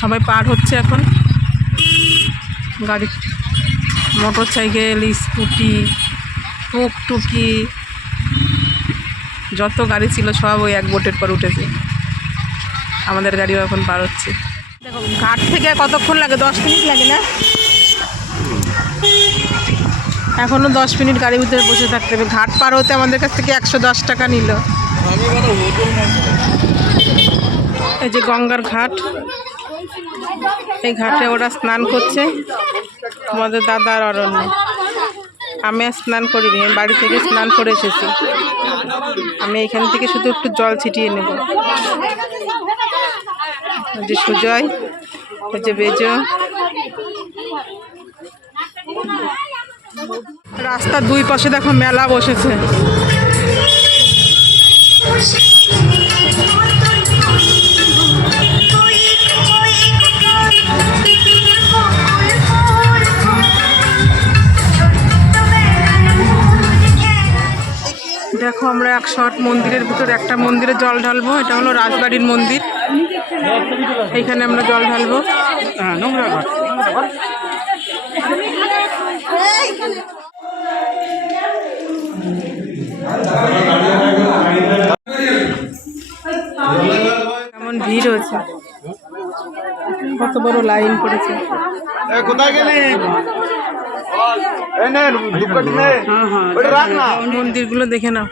সবাই পার হচ্ছে এখন। গাড়ি মোটর সাইকেল স্কুটি টুকটুকি যত গাড়ি ছিল সব ওই এক বোটের পর উঠেছে। আমাদের গাড়িও এখন পার হচ্ছে। দেখো ঘাট থেকে কতক্ষণ লাগে? দশ মিনিট লাগে না? এখনও দশ মিনিট গাড়ির ভিতরে বসে থাকতে হবে। ঘাট পার হতে আমাদের কাছ থেকে একশো দশ টাকা নিল। এই যে গঙ্গার ঘাট এই ঘাটে ওরা স্নান করছে। আমাদের দাদা আর অরণ্য। আমি আর স্নান করিনি, আমি বাড়ি থেকে স্নান করে এসেছি। আমি এখান থেকে শুধু একটু জল ছিটিয়ে নেব। যে সুজয়, ওই যে বেজো। রাস্তার দুই পাশে দেখো মেলা বসেছে। দেখো আমরা একশো আট মন্দিরের ভিতর একটা মন্দিরে জল ঢালবো এটা হলো রাজবাড়ির মন্দির। এইখানে আমরা জল ঢালবো। কেমন ভিড় হয়েছে। কত বড় লাইন পড়েছে? কোথায় গেলি? রাখ না। মন্দিরগুলো দেখে নাও।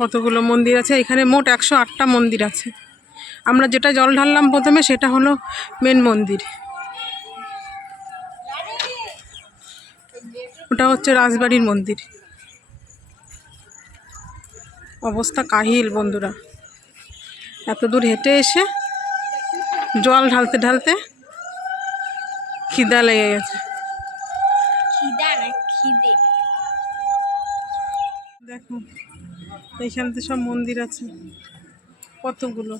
কতগুলো মন্দির আছে? এখানে মোট একশো আটটা মন্দির আছে। আমরা যেটা জল ঢাললাম প্রথমে সেটা হলো মেন মন্দির। ওটা হচ্ছে রাজবাড়ির মন্দির। অবস্থা কাহিল বন্ধুরা। এত দূর হেঁটে এসে জল ঢালতে ঢালতে খিদা লেগে গেছে। খিদা না খিদে। দেখো এইখানে তো সব মন্দির আছে। কতগুলো?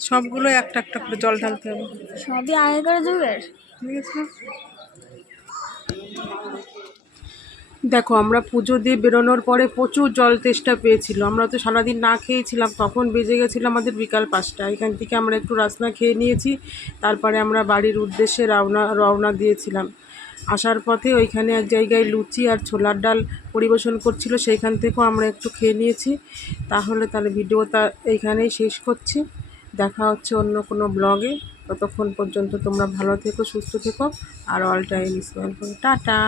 সবগুলো একটা একটা করে জল ঢালতে হবে। সবই আগেকার যুগের? ঠিক আছে দেখো, আমরা পুজো দিয়ে বেরোনোর পরে প্রচুর জল তেষ্টা পেয়েছিল। আমরা তো সারাদিন না খেয়েছিলাম, তখন বেজে গেছিল আমাদের বিকাল পাঁচটা। এখান থেকে আমরা একটু রাসনা খেয়ে নিয়েছি, তারপরে আমরা বাড়ির উদ্দেশ্যে রওনা রওনা দিয়েছিলাম। আসার পথে ওইখানে এক জায়গায় লুচি আর ছোলার ডাল পরিবেশন করছিল, সেইখান থেকেও আমরা একটু খেয়ে নিয়েছি। তাহলে তাহলে ভিডিওটা এইখানেই শেষ করছি। দেখা হচ্ছে অন্য কোনো ব্লগে। ততক্ষণ পর্যন্ত তোমরা ভালো থেকো, সুস্থ থেকো, আর অল টাইম স্মাইল টাটা!